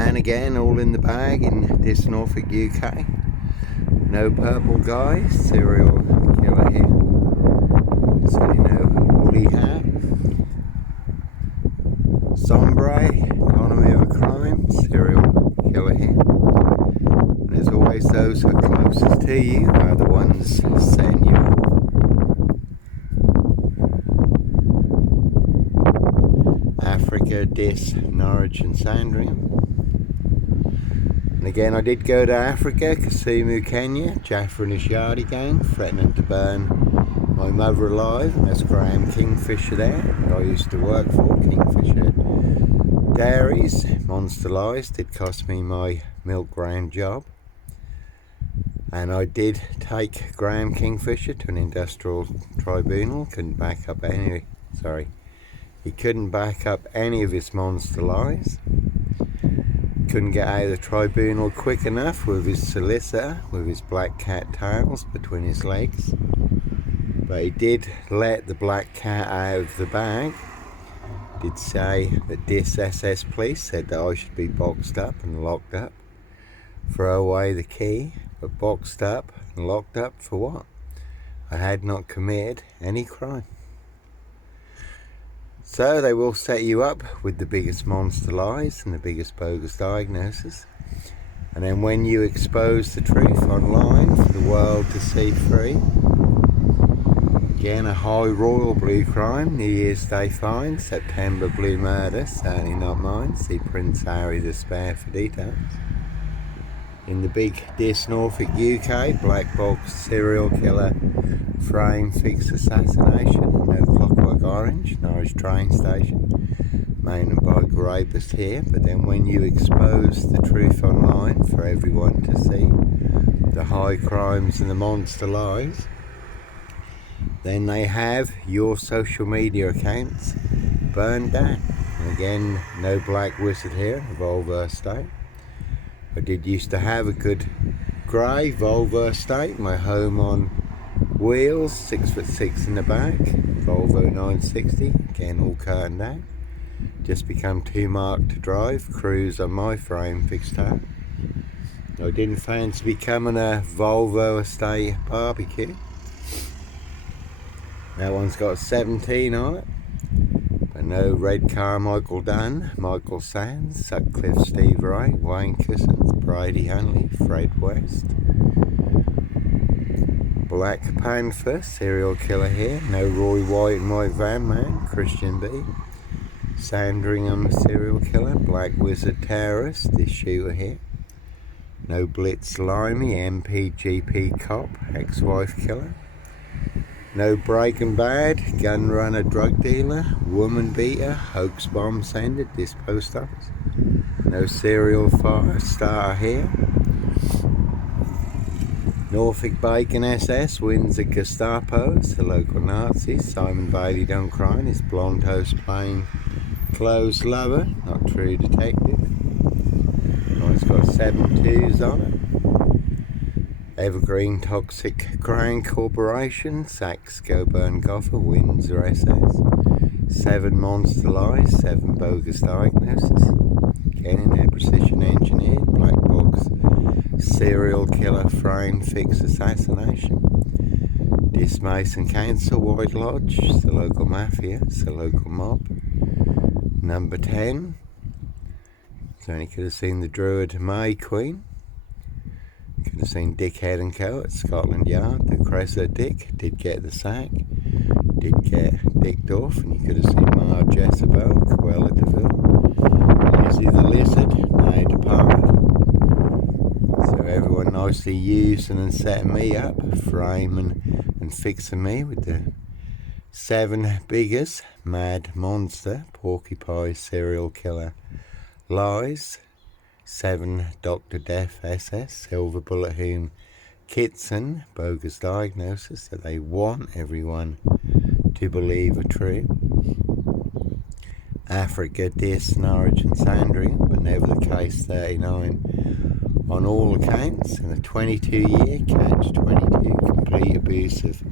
And again, all in the bag in this Norfolk, UK. No purple guy, serial killer here. So you know, woolly hat, sombre, economy of a crime, serial killer here. And as always, those who are closest to you are the ones setting you up. Africa, Dis, Norwich and Sandringham. And again, I did go to Africa, Kisumu, Kenya. Jaffa and his Yardie gang threatening to burn my mother alive. And there's Graham Kingfisher there, that I used to work for. Kingfisher Dairies, Monster Lies, did cost me my milk brand job. And I did take Graham Kingfisher to an industrial tribunal. He couldn't back up any of his monster lies. Couldn't get out of the tribunal quick enough with his solicitor, with his black cat tails between his legs. But he did let the black cat out of the bag. Did say that this SS police said that I should be boxed up and locked up. Throw away the key, but boxed up and locked up for what? I had not committed any crime. So they will set you up with the biggest monster lies and the biggest bogus diagnosis. And then when you expose the truth online for the world to see free, again a high royal blue crime, New Year's Day fine, September blue murder, certainly not mine. See Prince Harry the Spare for details. In the big Dis Norfolk, UK, black box serial killer frame fix assassination. No Clockwork Orange, Norwich train station, mountain bike rapist here. But then when you expose the truth online for everyone to see, the high crimes and the monster lies, then they have your social media accounts burned down. And again, no black wizard here, Volvo estate. I did used to have a good grey Volvo estate, my home on wheels, 6'6" in the back, Volvo 960, again all curtained out. Just become too marked to drive, cruise on my frame fixed out. I didn't fancy becoming a Volvo estate barbecue. That one's got 17 on it. But no Red Carmichael Dunn, Michael Sands, Sutcliffe Steve Wright, Wayne Cousins, Brady Hunley, Fred West. Black Panther, serial killer here. No Roy White and White Van Man, Christian B. Sandringham, serial killer. Black Wizard terrorist, this shooter here. No Blitz Limey, MPGP cop, ex-wife killer. No Breaking Bad, gun runner, drug dealer, woman beater, hoax bomb sender, this post office. No serial fire starter here. Norfolk Bacon SS wins the Gestapos, the local Nazis. Simon Bailey don't cry, his blonde host plain clothes lover, not true detective. Oh, it's got 7 2s on it. Evergreen Toxic Crown Corporation, Saks Goburn Gopher, Windsor SS. 7 monster lies, 7 bogus diagnosis. Again in their precision engineered black box serial killer frame fix assassination. Dis Mason Council, White Lodge, the local mafia, the local mob. Number 10. So you could have seen the Druid May Queen. Could have seen Dick Head and Co at Scotland Yard. The Cresser Dick did get the sack, did get dicked off, and you could have seen Mar Jezebel, Cruella de Vil, Lizzie the Lizard, now departed. So everyone nicely using and setting me up, framing and fixing me with the 7 biggest mad monster, porcupine serial killer lies. 7 Dr. Death SS, Silver Bullet Whom Kitson, bogus diagnosis that they want everyone to believe are true. Africa, Dis, Norwich and Sandringham, but never the case 39 on all accounts. In a 22-year catch-22 complete abuse of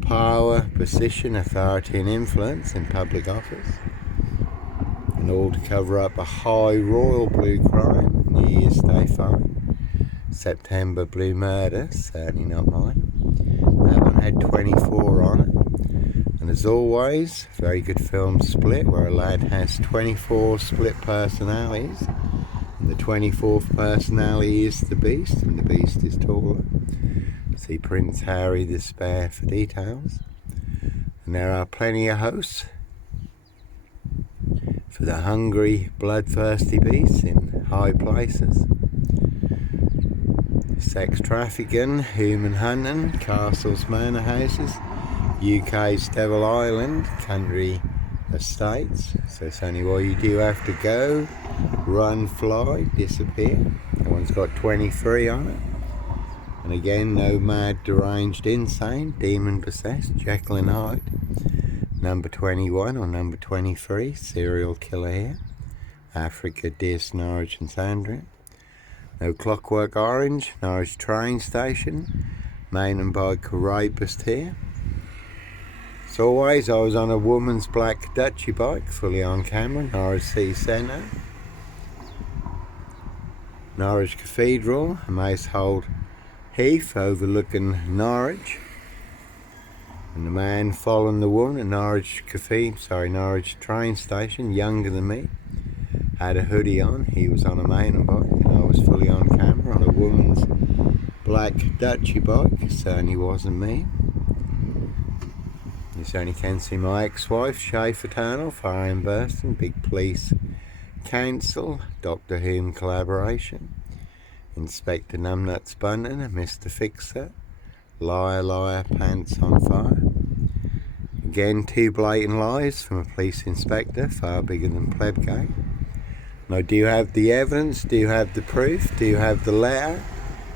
power, position, authority and influence in public office. and all to cover up a high royal blue crime, New Year's Day find, September blue murder, certainly not mine. That one had 24 on it, and as always, very good film split where a lad has 24 split personalities, and the 24th personality is the Beast, and the Beast is taller. See Prince Harry the Spare for details. And there are plenty of hosts for the hungry, bloodthirsty beasts in high places. Sex trafficking, human hunting, castles, manor houses, UK's Devil Island, country estates. So it's only why you do have to go, run, fly, disappear. That one's got 23 on it. And again, no mad, deranged, insane, demon possessed, Jekyll and Hyde. Number 21 or number 23, serial killer here. Africa, Dis, Norwich and Sandringham. No Clockwork Orange, Norwich train station. Mountain bike rapist here. As always, I was on a woman's black Dutchy bike, fully on camera, Norwich City Centre. Norwich Cathedral, a Macehold Heath overlooking Norwich. And the man following the woman at Norwich train station, younger than me, had a hoodie on. He was on a mountain bike and I was fully on camera on a woman's black Dutchy bike. Certainly wasn't me. You certainly can see my ex-wife, Shay Fraternal, Fire in Burston, Big Police Council, Doctor Who collaboration, Inspector Numbnuts Bunton, Mr. Fixer, Liar Liar Pants on Fire. Again, two blatant lies from a police inspector, far bigger than Plebgate. And I do have the evidence, do have the proof, do have the letter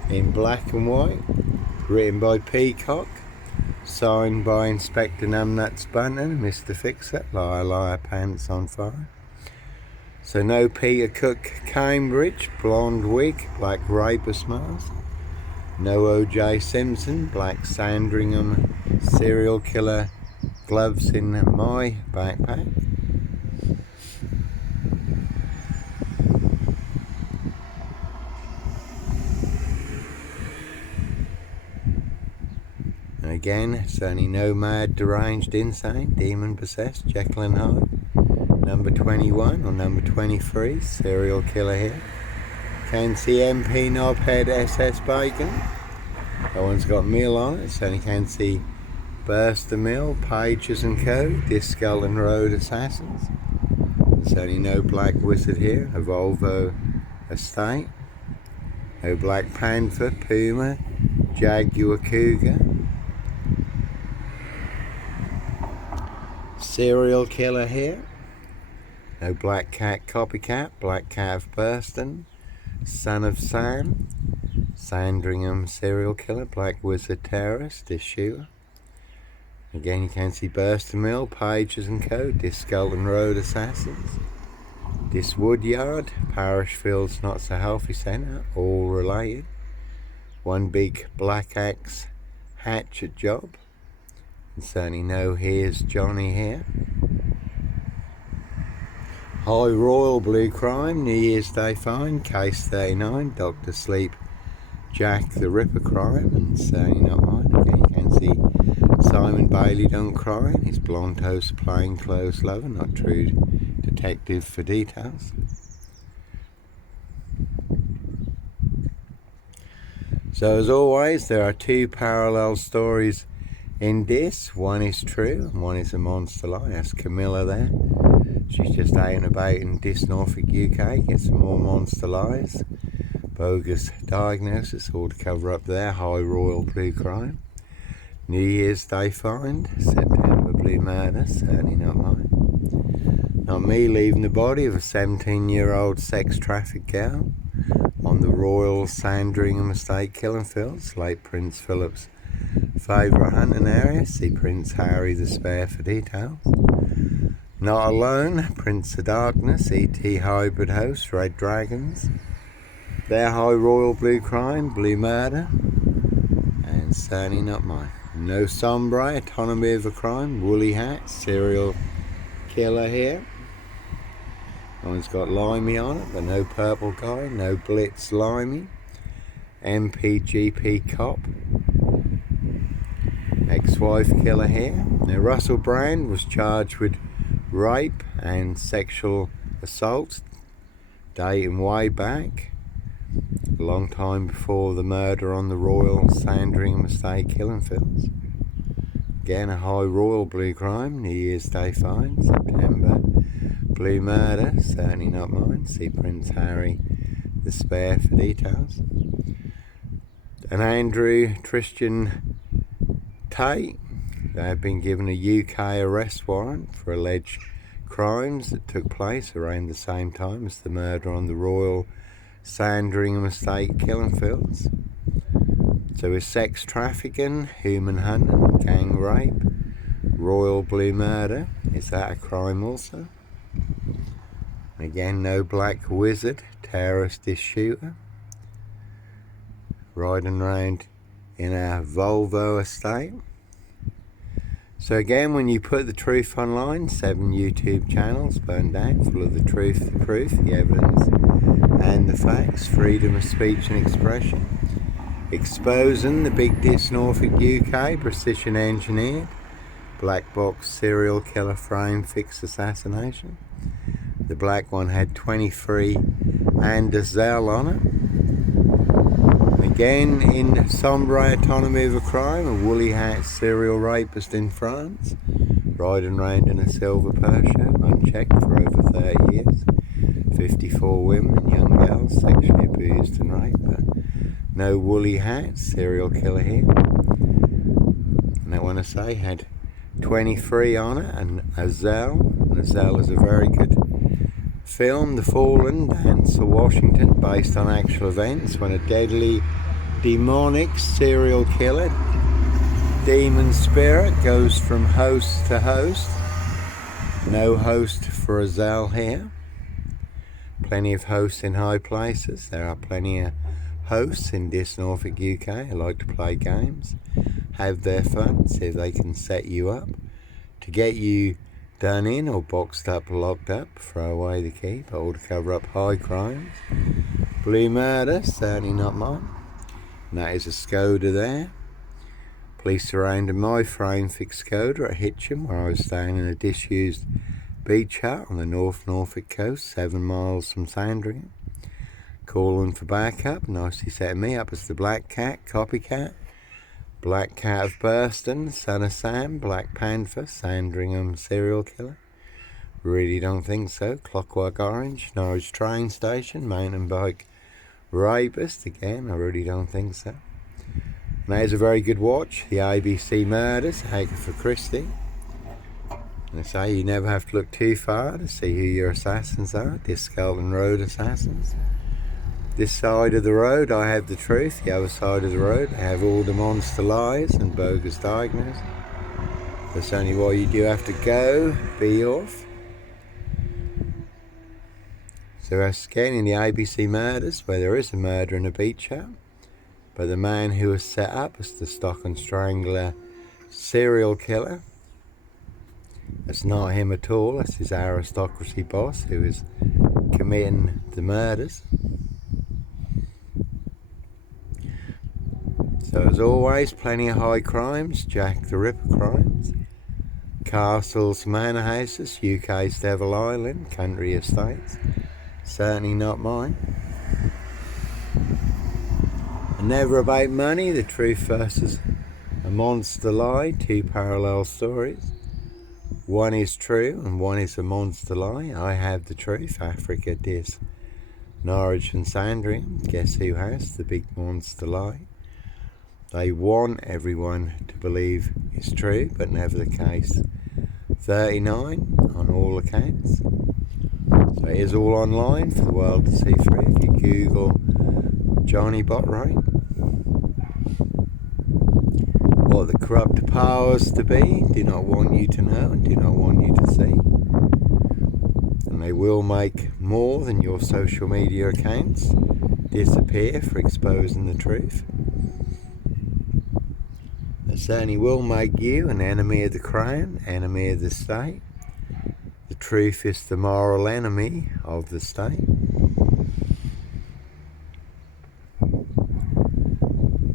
in black and white, written by Peacock, signed by Inspector Numbnuts Bunton, Mr. Fixer, Liar Liar Pants on Fire. So no Peter Cook Cambridge, blonde wig, black rapist mask. No O.J. Simpson, black Sandringham serial killer gloves in my backpack. And again, certainly no mad, deranged, insane, demon possessed, Jekyll and Hyde. Number 21 or number 23, serial killer here. Can see MP Knobhead SS Bacon. That one's got Mill on it, so you can see Burster Mill, Pages and Co, Discull and Road Assassins. There's only no Black Wizard here, a Volvo Estate. No Black Panther, Puma, Jaguar Cougar. Serial killer here. No Black Cat Copycat, Black Cat of Burston. Son of Sam, Sandringham serial killer, Black Wizard terrorist, Issue. Again, you can see Burster Mill, Pages and Co, Discull and Road Assassins. This Woodyard, Parish Fields Not So Healthy Centre, all related. One big black axe hatchet job. And certainly no Here's Johnny here. High Royal Blue Crime, New Year's Day find, Case 39, Dr. Sleep, Jack the Ripper crime, and certainly not mine. Again, you can see Simon Bailey don't cry, his blonde toast plainclothes lover, not true detective for details. So as always, there are two parallel stories in this. One is true and one is a monster lie. That's Camilla there. She's just out and about in Dis, Norfolk, UK. Get some more monster lies. Bogus diagnosis, all to cover up their high royal blue crime. New Year's Day find, September blue murder, certainly not mine. Not me leaving the body of a 17-year-old sex trafficked girl on the Royal Sandringham Estate killing fields, late Prince Philip's favourite hunting area. See Prince Harry the Spare for details. Not alone, Prince of Darkness, E.T. hybrid host, Red Dragons. Their high royal blue crime, blue murder, and certainly not mine. No Sombre, Autonomy of a crime, woolly hat, serial killer here. One's got Limey on it, but no purple guy, no Blitz Limey. MPGP cop. Ex-wife killer here. Now Russell Brand was charged with rape and sexual assault, dating way back, a long time before the murder on the Royal Sandringham estate killing fields. Again, a high royal blue crime, New Year's Day fine, September blue murder, certainly not mine. See Prince Harry the Spare for details. And Andrew Tristan Tate, they have been given a UK arrest warrant for alleged crimes that took place around the same time as the murder on the Royal Sandringham estate killing fields. So is sex trafficking, human hunting, gang rape, royal blue murder, is that a crime also? Again, no black wizard, terrorist shooter, riding around in a Volvo estate. So again, when you put the truth online, 7 YouTube channels burned down, full of the truth, the proof, the evidence and the facts, freedom of speech and expression, exposing the big dis Norfolk UK, precision engineered, black box serial killer frame fixed assassination. The black one had 23 and a Zell on it. Again, in sombre autonomy of a crime, a woolly hat serial rapist in France, riding around in a silver Porsche, unchecked for over 30 years. 54 women and young girls sexually abused and raped, but no woolly hat serial killer here. And I want to say had 23 on it, and a Zell. And a Zell is a very good film, The Fallen, Denzel Washington, based on actual events when a deadly demonic serial killer, demon spirit, goes from host to host. No host for a Zell here. Plenty of hosts in high places. There are plenty of hosts in dis Norfolk UK who like to play games, have their fun, see if they can set you up to get you done in or boxed up, locked up, throw away the key, but all to cover up high crimes. Blue murder, certainly not mine. And that is a Skoda there. Police surrounded my frame fixed Skoda at Hitchin, where I was staying in a disused beach hut on the North Norfolk coast, 7 miles from Sandringham. Calling for backup, nicely setting me up as the Black Cat, copycat. Black Cat of Burston, Son of Sam, Black Panther, Sandringham serial killer. Really don't think so. Clockwork Orange, Norwich train station, mountain bike rapist. Again, I really don't think so. And there's a very good watch, the ABC Murders, Agatha Christie. And I say you never have to look too far to see who your assassins are, Diskelton Road assassins. This side of the road I have the truth, the other side of the road I have all the monster lies and bogus diagnosis. That's only why you do have to go, be off. So that's again in the ABC Murders, where there is a murder in a beach hut, but the man who was set up as the Stockton Strangler serial killer, that's not him at all, that's his aristocracy boss who is committing the murders. So as always, plenty of high crimes, Jack the Ripper crimes, castles, manor houses, UK's Devil Island, country estates, certainly not mine. And never about money, the truth versus a monster lie, 2 parallel stories. One is true and one is a monster lie. I have the truth, Africa dis Norwich and Sandringham. Guess who has the big monster lie? They want everyone to believe it's true, but never the case. 39 on all accounts. So it is all online for the world to see through. If you Google Johnny Botwright, what the corrupt powers to be do not want you to know and do not want you to see. And they will make more than your social media accounts disappear for exposing the truth. They certainly will make you an enemy of the crown, enemy of the state. The truth is the moral enemy of the state.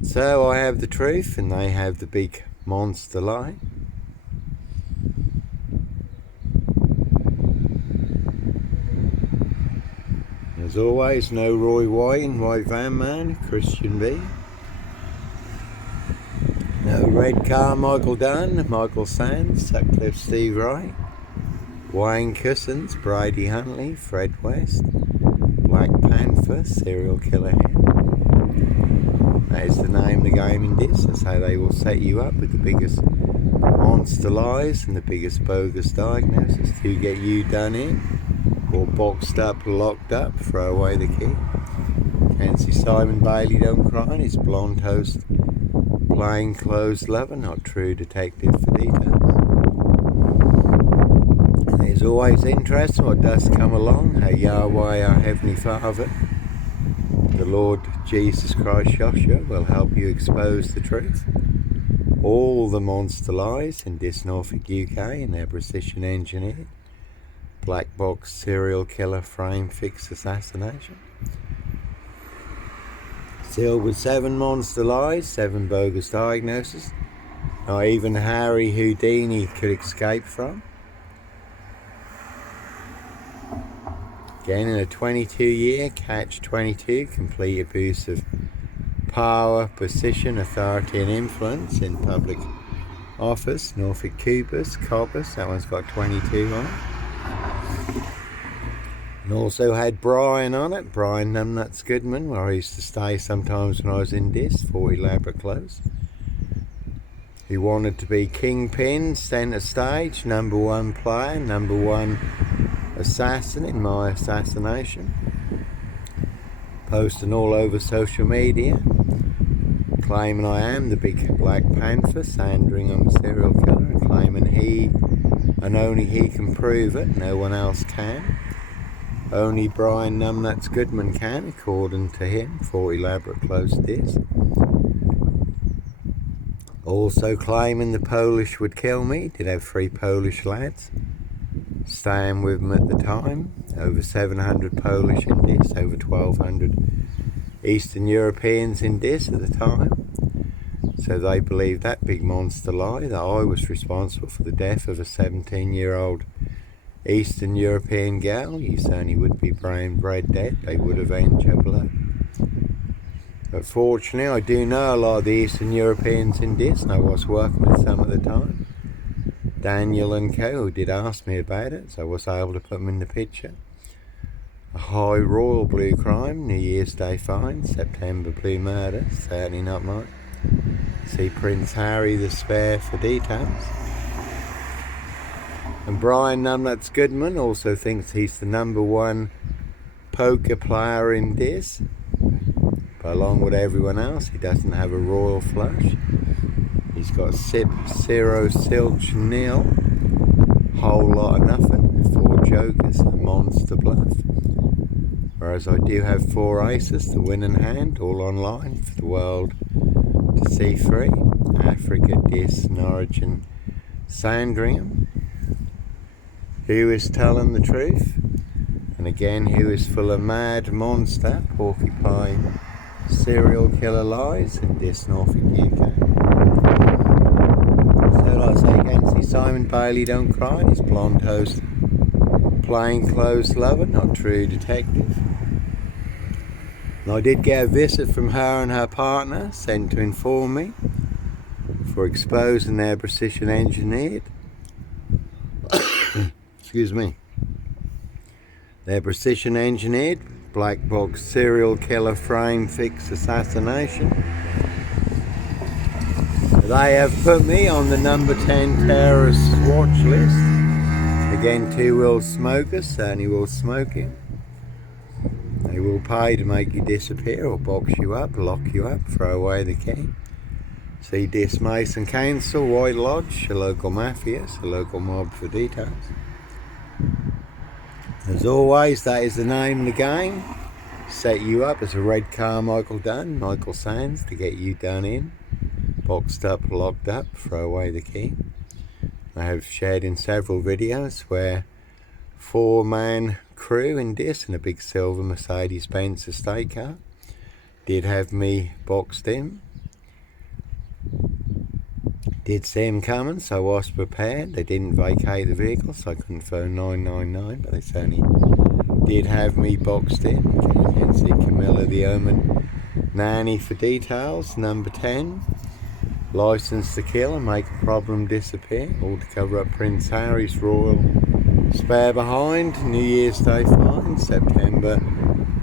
So I have the truth and they have the big monster lie. As always, no Roy White and White Van Man, Christian B. No Red Carmichael Dunn, Michael Sands, Sutcliffe Steve Wright, Wayne Cousins, Brady Huntley, Fred West, Black Panther, Serial Killer Hen. That is the name of the game in this. That's how they will set you up with the biggest monster lies and the biggest bogus diagnosis to get you done in, or boxed up, locked up, throw away the key. Can't see Simon Bailey Don't Cry, and his blonde host, plain clothes lover, not true detective for details. And there's always interest in what does come along, how Yahweh, our Heavenly Father, the Lord Jesus Christ Joshua, will help you expose the truth. All the monster lies in this Norfolk UK and their precision engineered black box serial killer frame fix assassination. Sealed with 7 monster lies, 7 bogus diagnoses, not even Harry Houdini could escape from. Again, in a 22-year catch-22, complete abuse of power, position, authority and influence in public office, Norfolk Cobbers, that one's got 22 on it. And also had Brian on it, Brian Numbnuts Goodman, where I used to stay sometimes when I was in this, 40 Elaborate Close. He wanted to be kingpin, centre stage, #1 player, #1 assassin in my assassination. Posting all over social media, claiming I am the big Black Panther, Sandringham serial killer, and claiming he and only he can prove it, no one else can. Only Brian Numbnuts Goodman can, according to him, 40 Elaborate Close this. Also claiming the Polish would kill me, did have 3 Polish lads staying with him at the time. Over 700 Polish in this, over 1,200 Eastern Europeans in this at the time. So they believed that big monster lie, that I was responsible for the death of a 17-year-old Eastern European girl. You certainly would be brain bred dead, they would avenge her blood. But fortunately, I do know a lot of the Eastern Europeans in this, and I was working with some at the time. Daniel and co, who did ask me about it, so I was able to put them in the picture. A high royal blue crime, New Year's Day fine, September blue murder, certainly not mine. See Prince Harry the Spare for details. And Brian Numbnuts Goodman also thinks he's the #1 poker player in this. But along with everyone else, he doesn't have a royal flush. He's got sip, 0, silch, nil, whole lot of nothing, 4 jokers, a monster bluff. Whereas I do have 4 aces to win in hand, all online for the world to see free. Africa, Dis, Norwich and Sandringham. Who is telling the truth? And again, who is full of mad monster, porcupine, serial killer lies in this Norfolk UK. So like I say again, see Simon Bailey Don't Cry, and his blonde host, plain clothes lover, not true detective. And I did get a visit from her and her partner, sent to inform me for exposing their precision engineered excuse me, their precision engineered black box serial killer frame fix assassination. They have put me on the #10 terrorist watch list. Again, 2 will smokers, certainly will smoke it. They will pay to make you disappear or box you up, lock you up, throw away the key. See Dis Mason Council, White Lodge, a local mafias, a local mob for details. As always, that is the name of the game. Set you up as a Red Carmichael Dunn, Michael Sands, to get you done in. Boxed up, locked up, throw away the key. I have shared in several videos where 4-man crew in this, and a big silver Mercedes-Benz estate car. Did have me boxed in. Did see him coming, so I was prepared. They didn't vacate the vehicle, so I couldn't phone 999, but they certainly did have me boxed in. Okay, you can see Camilla the Omen Nanny for details. Number 10. License to kill and make a problem disappear. All to cover up Prince Harry's royal spare behind. New Year's Day fine. September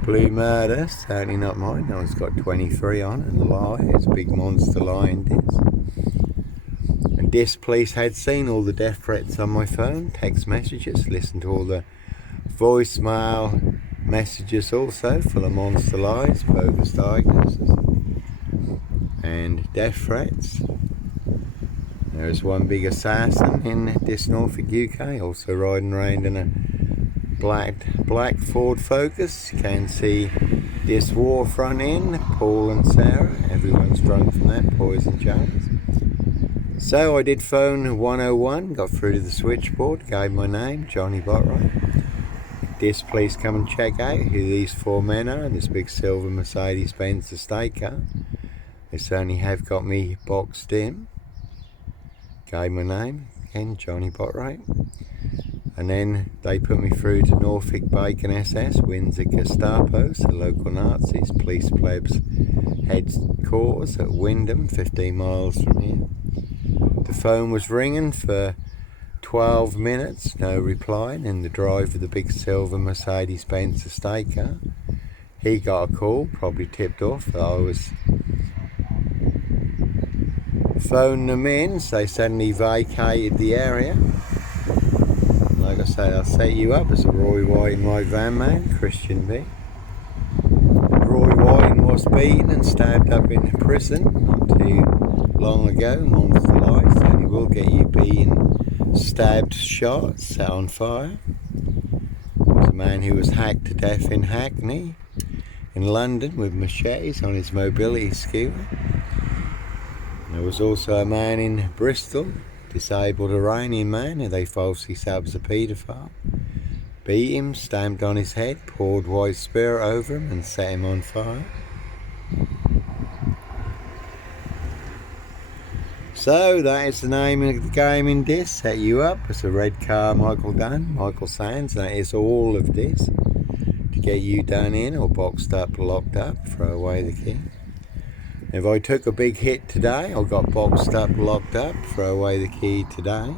blue murder. Certainly not mine. No, it's got 23 on, and the lie. It's a big monster lie in this. And this police had seen all the death threats on my phone, text messages, listened to all the voicemail messages also, full of monster lies, bogus diagnosis, and death threats. There's one big assassin in this Norfolk, UK, also riding around in a black Ford Focus. You can see this war front in, Paul and Sarah. Everyone's drunk from that, Poison Jones. So I did phone 101, got through to the switchboard, gave my name, Johnny Botwright. This please come and check out who these 4 men are in this big silver Mercedes-Benz estate car. They certainly have got me boxed in. Gave my name, again, Johnny Botwright. And then they put me through to Norfolk Bacon SS, Windsor Gestapos, the local Nazis, police plebs headquarters at Wyndham, 15 miles from here. The phone was ringing for 12 minutes, no reply, and in the drive of the big silver Mercedes-Benz estate car, he got a call, probably tipped off that I was phoning them in, so they suddenly vacated the area. Like I say, I'll set you up as a Roy White and White van man, Christian B. Roy White was beaten and stabbed up in prison not too long ago, monster lies, and he will get you beaten, stabbed, shot, set on fire. There was a man who was hacked to death in Hackney, in London, with machetes on his mobility scooter. There was also a man in Bristol, disabled Iranian man, who they falsely said was a paedophile. Beat him, stamped on his head, poured white spirit over him and set him on fire. So that is the name of the game in this. Set you up as a red car Michael Dunn, Michael Sands. That is all of this to get you done in or boxed up, locked up, throw away the key. If I took a big hit today, I got boxed up, locked up, throw away the key today.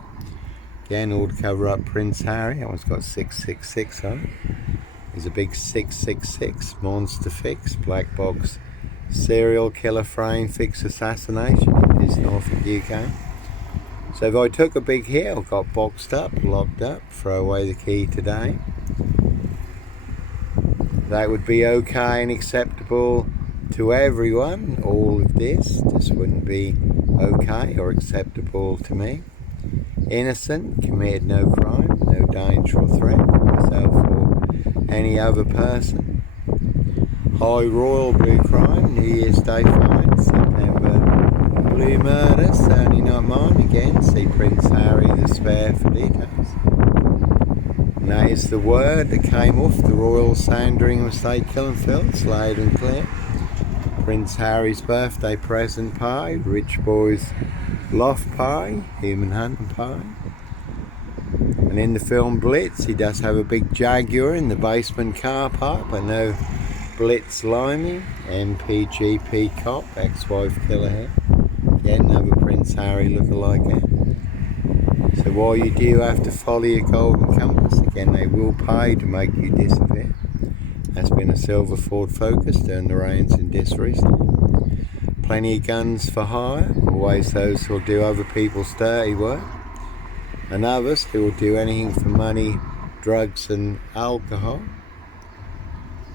Again, all to cover up Prince Harry. That one's got 666 on it. There's a big 666 monster fix, black box serial killer frame fix assassination in this Norfolk, UK. So if I took a big hit, I got boxed up, locked up, throw away the key today. That would be okay and acceptable to everyone. All of this wouldn't be okay or acceptable to me. Innocent, committed no crime, no danger or threat to myself or any other person. High royal blue crime, New Year's Day fine, September blue murder, certainly not mine. Again, see Prince Harry the spare for details. And that is the word that came off the Royal Sandringham Estate Killing Fields, loud and clear. Prince Harry's birthday present pie, rich boys loft pie, human hunting pie. And in the film Blitz, he does have a big Jaguar in the basement car park, but no Blitz limey. MPGP cop, ex-wife killer here. Again, another Prince Harry lookalike here. So while you do have to follow your golden compass, again they will pay to make you disappear. That's been a silver Ford Focus doing the rounds in this recently. Plenty of guns for hire, always those who will do other people's dirty work, and others who will do anything for money, drugs and alcohol.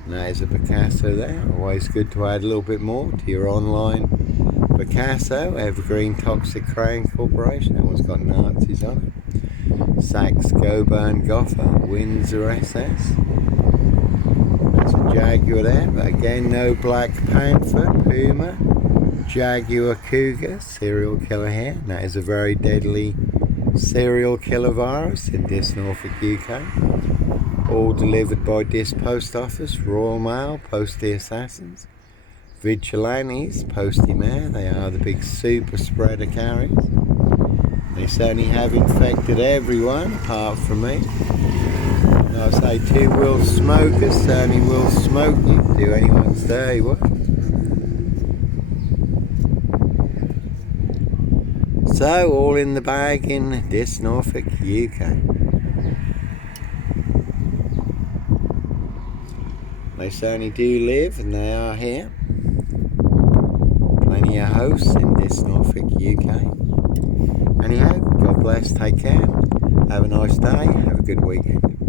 And that is a Picasso there, always good to add a little bit more to your online Picasso, Evergreen Toxic Crown Corporation. That one's got Nazis on it. Saks Goburn Gotha, Windsor SS. That's a Jaguar there, but again no Black Panther, Puma, Jaguar Cougar, serial killer here. And that is a very deadly serial killer virus in this Norfolk, UK. All delivered by this post office, Royal Mail, Postie Assassins, Vigilantes, Postie Mare. They are the big super spreader carriers. They certainly have infected everyone apart from me. And I say two-wheel smokers certainly will smoke you, do anyone's dirty work. So, all in the bag in this Norfolk, UK. They certainly do live, and they are here. Plenty of hosts in this Norfolk, UK. Anyhow, God bless, take care. Have a nice day, have a good weekend.